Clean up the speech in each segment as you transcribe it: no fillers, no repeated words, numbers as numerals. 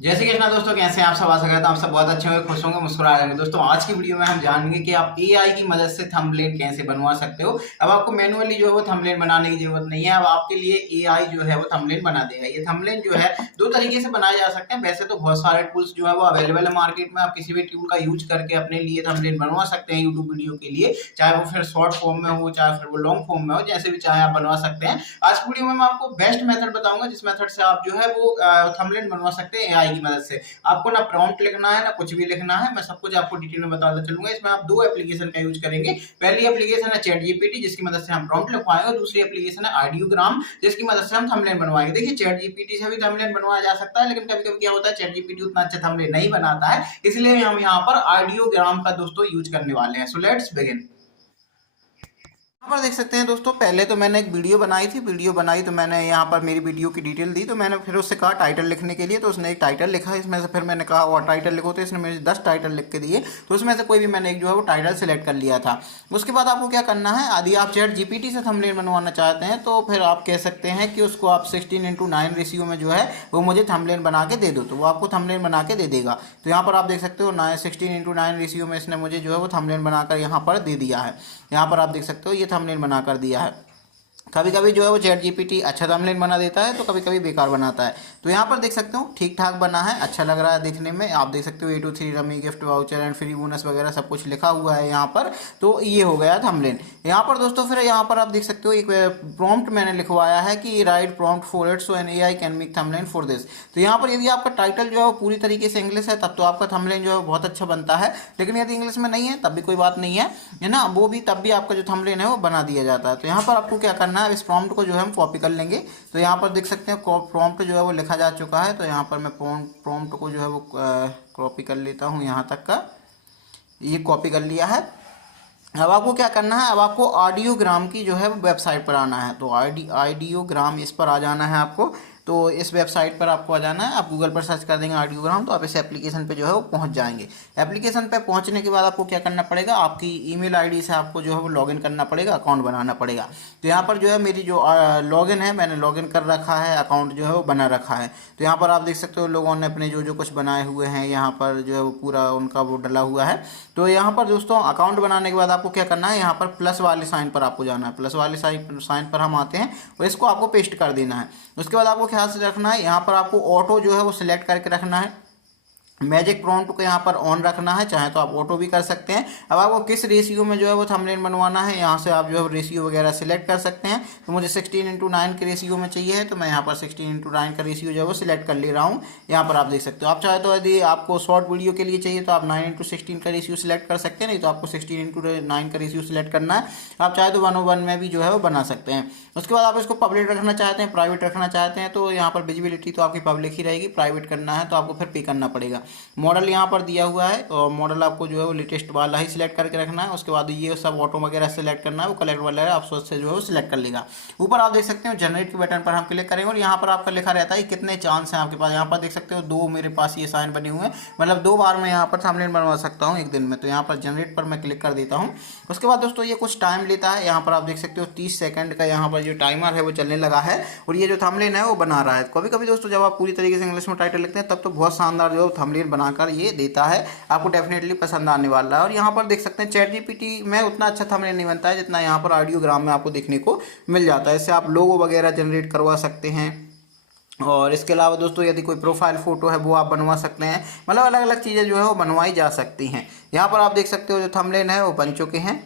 जय श्री कृष्णा दोस्तों, कैसे हैं आप सब। आशा करता हूं आप सब बहुत अच्छे होंगे, खुश होंगे, मुस्कुरा रहे होंगे। दोस्तों आज की वीडियो में हम जानेंगे कि आप एआई की मदद से थंबनेल कैसे बनवा सकते हो। अब आपको मैनुअली जो है वो थंबनेल बनाने की जरूरत नहीं है। अब आपके लिए एआई जो है वो थंबनेल बना देगा। ये थंबनेल जो है दो तरीके से बनाए जा सकते हैं। वैसे तो बहुत सारे टूल्स जो है वो अवेलेबल है मार्केट में। आप किसी भी टूल का यूज करके अपने लिए थंबनेल बनवा सकते हैं यूट्यूब वीडियो के लिए, चाहे वो फिर शॉर्ट फॉर्म में हो, चाहे फिर वो लॉन्ग फॉर्म में हो, जैसे भी चाहे आप बनवा सकते हैं। आज की वीडियो में मैं आपको बेस्ट मेथड बताऊंगा जिस मेथड से आप जो है वो थंबनेल बनवा सकते हैं एआई की मदद से। आपको ना प्रॉम्प्ट लिखना है ना कुछ भी लिखना है, मैं सब कुछ आपको डिटेल में बताता चलूंगा। इसमें आप दो एप्लीकेशन का यूज करेंगे। पहली एप्लीकेशन है चैट जीपीटी जिसकी मदद से हम प्रॉम्प्ट लिखवाएंगे, और दूसरी एप्लीकेशन है आइडियोग्राम जिसकी मदद से हम थंबनेल बनवाएंगे। देखिए चैट जीपीटी से भी थंबनेल बनवाया जा सकता है, लेकिन कभी कभी क्या होता है चैट जीपीटी उतना अच्छा थंबनेल नहीं बनाता है, इसलिए हम यहाँ पर आइडियोग्राम का दोस्तों यूज करने वाले हैं। So let's begin. यहाँ पर देख सकते हैं दोस्तों, पहले तो मैंने एक वीडियो बनाई थी। वीडियो बनाई तो मैंने यहाँ पर मेरी वीडियो की डिटेल दी, तो मैंने फिर उससे कहा टाइटल लिखने के लिए, तो उसने एक टाइटल लिखा। इसमें से फिर मैंने कहा और टाइटल लिखो, तो इसने मुझे 10 टाइटल लिख के दिए। तो उसमें से कोई भी मैंने एक जो है वो टाइटल सेलेक्ट कर लिया था। उसके बाद आपको क्या करना है, यदि आप चैट जीपीटी से थंबनेल बनवाना चाहते हैं तो फिर आप कह सकते हैं कि उसको आप 16:9 रेशियो में जो है वो मुझे थंबनेल बना के दे दो, तो वो आपको थंबनेल बना के दे देगा। तो यहाँ पर आप देख सकते हो 16:9 रेशियो में इसने मुझे जो है वो थंबनेल बनाकर यहाँ पर दे दिया है। यहाँ पर आप देख सकते हो ये थंबनेल बनाकर दिया है। कभी कभी जो है वो चैट जीपीटी अच्छा थंबनेल बना देता है, तो कभी कभी बेकार बनाता है। तो यहाँ पर देख सकते हो ठीक ठाक बना है, अच्छा लग रहा है देखने में। आप देख सकते हो 823 rummy gift voucher and free bonus वगैरह सब कुछ लिखा हुआ है यहाँ पर। तो ये हो गया थंबनेल। यहाँ पर दोस्तों फिर यहाँ पर आप देख सकते हो एक प्रॉम्प्ट मैंने लिखवाया है कि write prompt for it so an AI can make thumbnail for this. तो यहाँ पर यदि आपका टाइटल जो है वो पूरी तरीके से इंग्लिश है तब तो आपका थंबनेल जो है बहुत अच्छा बनता है, लेकिन यदि इंग्लिश में नहीं है तब भी कोई बात नहीं है ना, वो भी तब भी आपका जो थंबनेल है वो बना दिया जाता है। तो यहाँ पर आपको क्या करना है, इस प्रॉम्प्ट को जो है हम कॉपी कर लेंगे। तो यहाँ पर देख सकते हैं प्रॉम्प्ट जो है वो लिखा जा चुका है। तो यहाँ पर मैं प्रॉम्प्ट को जो है वो कॉपी कर लेता हूँ, यहाँ तक का ये कॉपी कर लिया है। अब आपको क्या करना है, अब आपको ऑडियोग्राम की जो है वो वेबसाइट पर आना है। तो आइडियोग्राम इस पर आ जाना है आपको। तो इस वेबसाइट पर आपको आ जाना है। आप गूगल पर सर्च कर देंगे ऑडियोग्राम, तो आप इस एप्लीकेशन पे जो है वो पहुंच जाएंगे। एप्लीकेशन पे पहुंचने के बाद आपको क्या करना पड़ेगा, आपकी ईमेल आईडी से आपको जो है वो लॉगिन करना पड़ेगा, अकाउंट बनाना पड़ेगा। तो यहाँ पर जो है मेरी जो लॉगिन है, मैंने लॉगिन कर रखा है, अकाउंट जो है वो बना रखा है। तो यहाँ पर आप देख सकते हो लोगों ने अपने जो जो कुछ बनाए हुए हैं यहाँ पर जो है वो पूरा उनका वो डला हुआ है। तो यहाँ पर दोस्तों अकाउंट बनाने के बाद आपको क्या करना है, यहाँ पर प्लस वाले साइन पर आपको जाना है। प्लस वाले साइन पर हम आते हैं और इसको आपको पेस्ट कर देना है। उसके बाद आपको ख्याल से रखना है, यहाँ पर आपको ऑटो जो है वो सिलेक्ट करके रखना है। मैजिक प्रॉम्प्ट को यहाँ पर ऑन रखना है, चाहे तो आप ऑटो भी कर सकते हैं। अब आपको किस रेशियो में जो है वो थंबनेल बनवाना है, यहाँ से आप जो है रेशियो वगैरह सिलेक्ट कर सकते हैं। तो मुझे 16:9 के रेशियो में चाहिए है, तो मैं यहाँ पर 16:9 का रेशियो जो है वो सिलेक्ट कर ले रहा हूँ। यहाँ पर आप देख सकते हो। आप चाहे तो यदि आपको शॉर्ट वीडियो के लिए चाहिए तो आप 9:16 का रेशियो सिलेक्ट कर सकते हैं, नहीं तो आपको 16:9 का रेशियो सिलेक्ट करना है। आप चाहे तो 1:1 में भी जो है वो बना सकते हैं। उसके बाद आप इसको पब्लिक रखना चाहते हैं, प्राइवेट रखना चाहते हैं, तो यहाँ पर विजिबिलिटी तो आपकी पब्लिक ही रहेगी। प्राइवेट करना है तो आपको फिर पे करना पड़ेगा। मॉडल यहाँ पर दिया हुआ है, और मॉडल आपको जो है वो लेटेस्ट वाला ही सिलेक्ट करके रखना है। उसके बाद ये सब ऑटो वगैरह सेलेक्ट करना है, वो कलेक्ट वगैरह आप सोच से जो है वो सिलेक्ट कर लेगा। ऊपर आप देख सकते हो जनरेट के बटन पर हम क्लिक करेंगे, और यहाँ पर आपका लिखा रहता है कितने चांस हैं आपके पास। यहाँ पर देख सकते हो 2 मेरे पास ये साइन बने हुए हैं, मतलब 2 बार मैं यहाँ पर थंबनेल बनवा सकता हूँ एक दिन में। तो यहाँ पर जनरेट पर मैं क्लिक कर देता हूँ। उसके बाद दोस्तों ये कुछ टाइम लेता है। यहाँ पर आप देख सकते हो 30 सेकंड का यहाँ पर जो टाइमर है वो चलने लगा है, और ये जो थंबनेल है वो बना रहा है। कभी कभी दोस्तों जब आप पूरी तरीके से इंग्लिश में टाइटल लिखते हैं तब तो बहुत शानदार जो थंबनेल बनाकर ये देता है, आपको डेफिनेटली पसंद आने वाला है। और यहाँ पर देख सकते हैं चैट जीपीटी में उतना अच्छा थंबनेल नहीं बनता है जितना यहाँ पर ऑडियोग्राम में आपको देखने को मिल जाता है। इससे आप लोगो वगैरह जनरेट करवा सकते हैं, और इसके अलावा दोस्तों यदि कोई प्रोफाइल फोटो है वो आप बनवा सकते हैं। मतलब अलग अलग चीज़ें जो है वो बनवाई जा सकती हैं। यहाँ पर आप देख सकते हो जो थंबनेल है वो बन चुके हैं।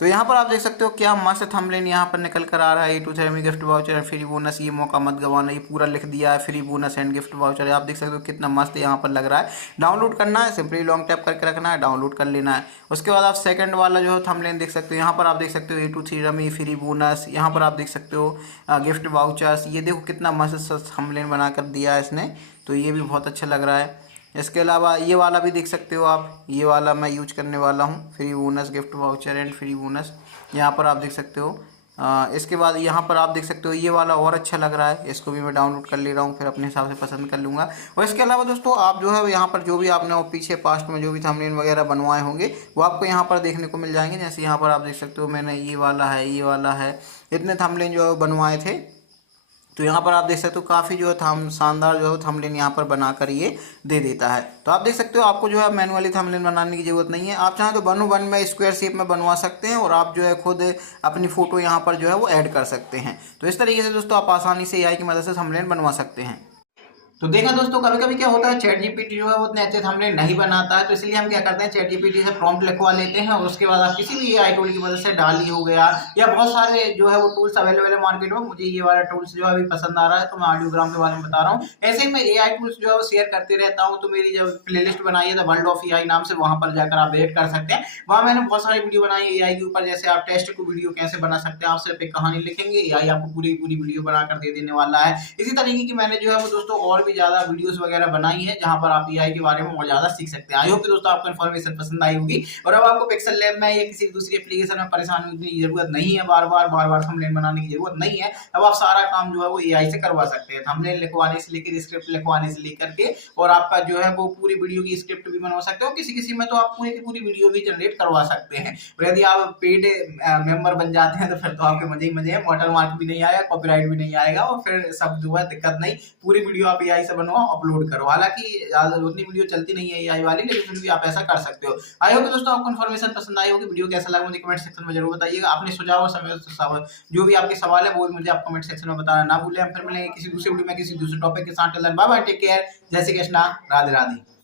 तो यहाँ पर आप देख सकते हो क्या मस्त थंबनेल यहाँ पर निकल कर आ रहा है। 823 gift voucher and free bonus, ये मौका मत गवाना, ये पूरा लिख दिया है। Free bonus and gift voucher, आप देख सकते हो कितना मस्त यहाँ पर लग रहा है। डाउनलोड करना है, सिंपली लॉन्ग टैप करके रखना है, डाउनलोड कर लेना है। उसके बाद आप सेकंड वाला जो है थंबनेल देख सकते हो। यहाँ पर आप देख सकते हो 823 रमी फ्री बोनस, यहाँ पर आप देख सकते हो गिफ्ट वाउचर्स। ये देखो कितना मस्त थंबनेल बनाकर दिया है इसने, तो ये भी बहुत अच्छा लग रहा है। इसके अलावा ये वाला भी देख सकते हो आप, ये वाला मैं यूज करने वाला हूँ, free bonus gift voucher and free bonus. यहाँ पर आप देख सकते हो। इसके बाद यहाँ पर आप देख सकते हो ये वाला और अच्छा लग रहा है, इसको भी मैं डाउनलोड कर ले रहा हूँ, फिर अपने हिसाब से पसंद कर लूँगा। और इसके अलावा दोस्तों आप जो है यहाँ पर जो भी आपने वो पीछे पास्ट में जो भी थंबनेल वगैरह बनवाए होंगे वो आपको यहाँ पर देखने को मिल जाएंगे। जैसे यहाँ पर आप देख सकते हो मैंने ये वाला है, ये वाला है, इतने थंबनेल जो है बनवाए थे। तो यहाँ पर आप देख सकते हो काफ़ी जो है थम शानदार जो है थंबनेल यहाँ पर बनाकर ये दे देता है। तो आप देख सकते हो आपको जो है मैनुअली थंबनेल बनाने की जरूरत नहीं है। आप चाहें तो 1:1 में स्क्वायर शेप में बनवा सकते हैं और आप जो है खुद अपनी फोटो यहाँ पर जो है वो ऐड कर सकते हैं। तो इस तरीके से दोस्तों आप आसानी से एआई की मदद से थंबनेल बनवा सकते हैं। तो देखा दोस्तों, कभी कभी क्या होता है चैट जीपीटी जो है वो उतने अच्छे थंबनेल नहीं बनाता है, तो इसलिए हम क्या करते हैं चैट जीपीटी से प्रॉम्प्ट लिखवा लेते हैं और उसके बाद आप किसी भी एआई टूल की मदद से डाली हो गया या बहुत सारे जो है वो टूल्स अवेलेबल है मार्केट में। मुझे ये वाला टूल्स जो है अभी पसंद आ रहा है तो मैं ऑडियोग्राम के बारे में बता रहा हूँ। ऐसे ही मैं एआई टूल्स जो है वो शेयर करते रहता हूँ। तो मेरी जब प्लेलिस्ट बनाई है द वर्ल्ड ऑफ एआई नाम से, वहां पर जाकर आप विजिट कर सकते हैं। वहां मैंने बहुत सारी वीडियो बनाई है एआई के ऊपर, जैसे आप टेस्ट को वीडियो कैसे बना सकते हैं। आप सिर्फ एक कहानी लिखेंगे, एआई आपको पूरी पूरी वीडियो बनाकर दे देने वाला है। इसी तरीके की मैंने जो है वो दोस्तों और भी ज्यादा वीडियोस वगैरह बनाई है जहां पर आप एआई के बारे में और ज्यादा सीख सकते हैं। आई होप कि दोस्तों आपको इन्फॉर्मेशन पसंद आई होगी और अब आपको पिक्सल लैब में या किसी दूसरी एप्लीकेशन में परेशान होने की जरूरत नहीं है, बार बार थंबनेल बनाने की जरूरत नहीं है। अब आप सारा काम जो है वो एआई से करवा सकते हैं, थंबनेल लिखवाने से लेकर स्क्रिप्ट लिखवाने से लेकर के, और आपका जो है वो पूरी वीडियो की स्क्रिप्ट भी बनवा सकते हो। किसी किसी में तो आप पूरी की पूरी वीडियो भी जनरेट करवा सकते हैं। और यदि आप पेड मेंबर बन जाते हैं तो फिर तो आपके मजे ही मजे हैं, वाटर मार्क भी नहीं आएगा, कॉपीराइट भी नहीं आएगा और फिर सब जो है दिक्कत नहीं, पूरी वीडियो आप एआई से बनवाओ, अपलोड करो। हालांकि ज्यादा उतनी वीडियो चलती नहीं है एआई वाली, लेकिन फिर भी आप ऐसा कर सकते हो। आई होप दोस्तों आपको इन्फॉर्मेशन पसंद आई होगी। वीडियो कैसा लगा मुझे कमेंट सेक्शन में जरूर बताइएगा। अपने सुझाव समय जो भी आपके सवाल है वो भी मुझे आप कमेंट सेक्शन में बताना ना भूलें। हम फिर मिलेंगे किसी दूसरे वीडियो में किसी दूसरे टॉपिक के साथ। बाय बाय, टेक केयर, जय श्री कृष्णा, राधे राधे।